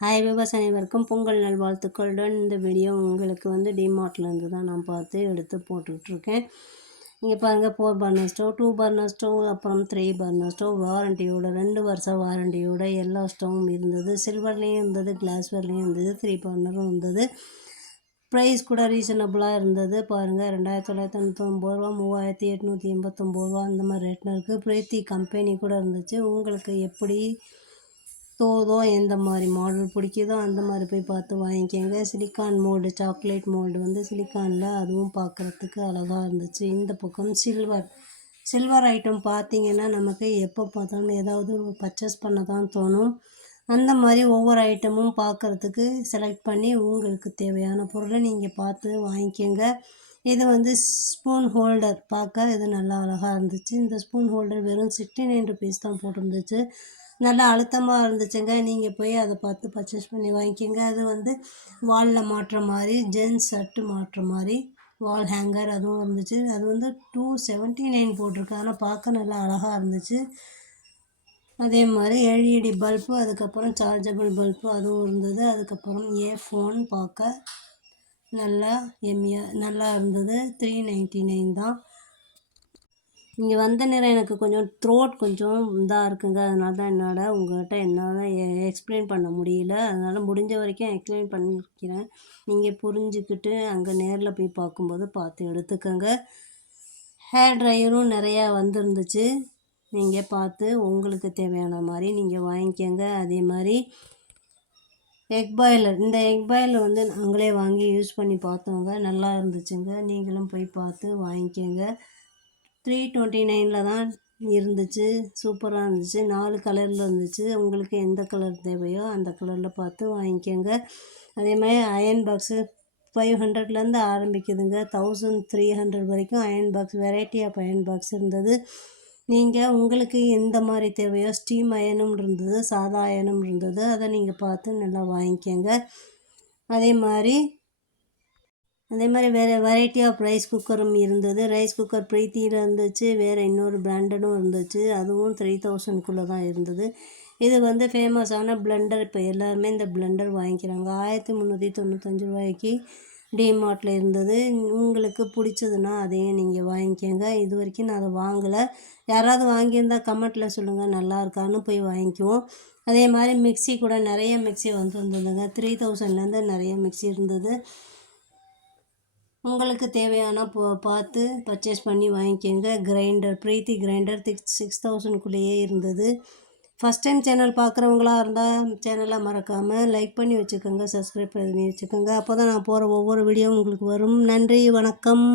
Hi விவசாய அனைவருக்கும் பொங்கல் நல்வாழ்த்துக்களுடன் இந்த வீடியோ உங்களுக்கு வந்து டிமார்ட்லேருந்து தான் நான் பார்த்து எடுத்து போட்டுட்ருக்கேன் இங்கே பாருங்கள் four burner stove two burner stove அப்புறம் த்ரீ பர்னர் ஸ்டோவ் வாரண்டியோட ரெண்டு வருஷம் வாரண்டியோட எல்லா ஸ்டோவும் இருந்தது. சில்வர்லேயும் இருந்தது கிளாஸ்வர்லேயும் இருந்தது த்ரீ பர்னரும் இருந்தது. ப்ரைஸ் கூட ரீசனபுளாக இருந்தது. பாருங்கள் ரெண்டாயிரத்தி தொள்ளாயிரத்தி தொண்ணூத்தொம்பது ரூபா மூவாயிரத்தி எட்நூற்றி எண்பத்தொம்போது ரூபா அந்த மாதிரி ரேட்டில் இருக்குது பிரீத்தி கம்பெனி கூட இருந்துச்சு. உங்களுக்கு எப்படி தோதோ எந்த மாதிரி மாடல் பிடிக்குதோ அந்த மாதிரி போய் பார்த்து வாங்கிக்கோங்க. சிலிக்கான் மோல்டு சாக்லேட் மோல்டு வந்து சிலிக்கானில் அதுவும் பார்க்குறதுக்கு அழகாக இருந்துச்சு. இந்த பக்கம் சில்வர் சில்வர் ஐட்டம் பார்த்திங்கன்னா நமக்கு எப்போ பார்த்தாலும் ஏதாவது பர்ச்சேஸ் பண்ண தான் தோணும். அந்த மாதிரி ஒவ்வொரு ஐட்டமும் பார்க்குறதுக்கு செலக்ட் பண்ணி உங்களுக்கு தேவையான பொருளை நீங்கள் பார்த்து வாங்கிக்கோங்க. இது வந்து ஸ்பூன் ஹோல்டர் பார்க்க இது நல்லா அழகாக இருந்துச்சு. இந்த ஸ்பூன் ஹோல்டர் வெறும் சிக்ஸ்டி நைன் ருபீஸ் தான் போட்டிருந்துச்சு. நல்லா அழுத்தமாக இருந்துச்சுங்க. நீங்கள் போய் அதை பார்த்து பர்ச்சேஸ் பண்ணி வாங்கிக்கோங்க. அது வந்து வாலில் மாட்டுற மாதிரி ஜென்ஸ் ஷர்ட்டு மாட்டுற மாதிரி வால் ஹேங்கர் அதுவும் இருந்துச்சு அது வந்து டூ செவன்ட்டி நைன் போட்டிருக்கு. ஆனால் பார்க்க நல்லா அழகாக இருந்துச்சு. அதே மாதிரி எல்இடி பல்பு அதுக்கப்புறம் சார்ஜபிள் பல்பு அதுவும் இருந்தது. அதுக்கப்புறம் ஏ ஃபோன் பார்க்க நல்லா எம்மியாக நல்லா இருந்தது. த்ரீ நைன்ட்டி நைன் தான். இங்கே வந்த நேரம் எனக்கு கொஞ்சம் த்ரோட் கொஞ்சம் இதாக இருக்குங்க. அதனால தான் என்னால் உங்கள்கிட்ட என்னால் எக்ஸ்பிளைன் பண்ண முடியல. அதனால் முடிஞ்ச வரைக்கும் எக்ஸ்பிளைன் பண்ணிக்கிறேன். நீங்கள் புரிஞ்சுக்கிட்டு அங்கே நேரில் போய் பார்க்கும்போது பார்த்து எடுத்துக்கோங்க. ஹேர் ட்ரையரும் நிறையா வந்துருந்துச்சு. நீங்கள் பார்த்து உங்களுக்கு தேவையான மாதிரி நீங்கள் வாங்கிக்கோங்க. அதே மாதிரி எக் பாய்லர் இந்த எக் பாய்லர் வந்து நாங்களே வாங்கி யூஸ் பண்ணி பார்த்தோங்க நல்லா இருந்துச்சுங்க. நீங்களும் போய் பார்த்து வாங்கிக்கோங்க. த்ரீ டுவெண்ட்டி நைனில் தான் இருந்துச்சு. சூப்பராக இருந்துச்சு. நாலு கலரில் இருந்துச்சு. உங்களுக்கு எந்த கலர் தேவையோ அந்த கலரில் பார்த்து வாங்கிக்கோங்க. அதே மாதிரி அயன் பாக்ஸு ஃபைவ் ஹண்ட்ரட்லேருந்து ஆரம்பிக்குதுங்க. தௌசண்ட் த்ரீ ஹண்ட்ரட் வரைக்கும் iron box variety of iron box இருந்தது. நீங்கள் உங்களுக்கு எந்த மாதிரி தேவையோ ஸ்டீம் அயனும் இருந்தது சாதா அயனும் இருந்தது அதை நீங்கள் பார்த்து நல்லா வாங்கிக்கோங்க. அதே மாதிரி அதே மாதிரி வேறு வெரைட்டி ஆஃப் ரைஸ் குக்கரும் இருந்தது. ரைஸ் குக்கர் ப்ரீத்தியில் இருந்துச்சு வேறு இன்னொரு பிராண்டடும் இருந்துச்சு. அதுவும் த்ரீ தௌசண்ட்குள்ளே தான் இருந்தது. இது வந்து ஃபேமஸான பிளெண்டர் இப்போ எல்லாருமே இந்த பிளெண்டர் வாங்கிக்கிறாங்க. ஆயிரத்தி முந்நூற்றி தொண்ணூத்தஞ்சு ரூபாய்க்கு டிமார்ட்டில் இருந்தது. உங்களுக்கு பிடிச்சதுன்னா அதையும் நீங்கள் வாங்கிக்கோங்க. இது வரைக்கும் நான் அதை வாங்கலை. யாராவது வாங்கியிருந்தால் கமெண்ட்டில் சொல்லுங்கள் நல்லா இருக்கான்னு போய் வாங்கிக்குவோம். அதே மாதிரி மிக்சி கூட நிறைய மிக்சி வந்து வந்திருந்ததுங்க த்ரீ தௌசண்ட்லேருந்து நிறைய மிக்சி இருந்தது. உங்களுக்கு தேவையான போ பார்த்து பர்ச்சேஸ் பண்ணி வாங்கிக்கோங்க. Grinder Preethi grinder six six தௌசண்ட்குள்ளேயே இருந்தது. ஃபஸ்ட் டைம் சேனல் பார்க்குறவங்களா இருந்தால் சேனலை மறக்காமல் லைக் பண்ணி வச்சுக்கோங்க சப்ஸ்கிரைப் பண்ணி வச்சுக்கோங்க. அப்போ தான் நான் போகிற ஒவ்வொரு வீடியோவும் உங்களுக்கு வரும். நன்றி வணக்கம்.